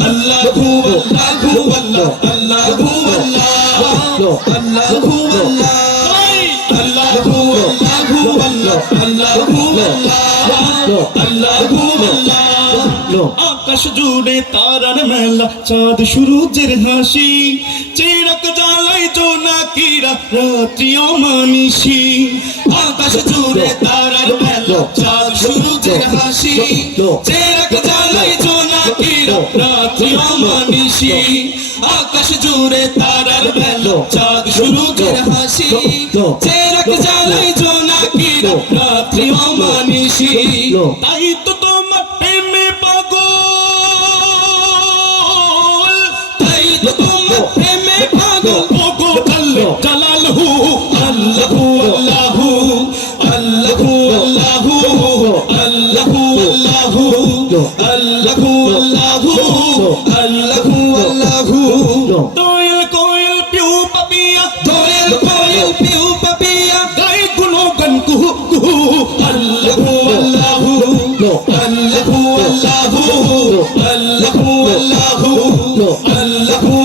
আল্লাহু আল্লাহু আল্লাহ আল্লাহু আল্লাহ আল্লাহু আল্লাহ আল্লাহু আল্লাহু আল্লাহ আল্লাহু আল্লাহ আল্লাহু আল্লাহ আকাশ জুড়ে তারার মেলা চাঁদ সূরজের হাসি চিরক জ্বালাই জোনাকিরা রাত্রি অমানিসি আকাশ জুড়ে তারার মেলা চাঁদ সূরজের হাসি চিরক জ্বালাই জোনাকিরা রাত্রি অমানিসি আকাশ জুড়ে তারার মেলা চাঁদ সূরজের হাসি চিরক জ্বালাই জোনাকিরা রাত্রি অমানিসি তাই তো তোমার প্রেমে পাগল তাই তো তোমার প্রেমে পাগল ওগো আল্লাহ জালালহু আল্লাহু আল্লাহু আল্লাহু আল্লাহু আল্লাহু আল্লাহু আল্লাহু আল্লাহু আল্লাহু আল্লাহু দোয়েল কোয়েল পিউ পাপিয়া দোয়েল কোয়েল পিউ পাপিয়া গায় গুণগান কুহু কুহু আল্লাহু আল্লাহু আল্লাহু আল্লাহু আল্লাহু আল্লাহু আল্লাহু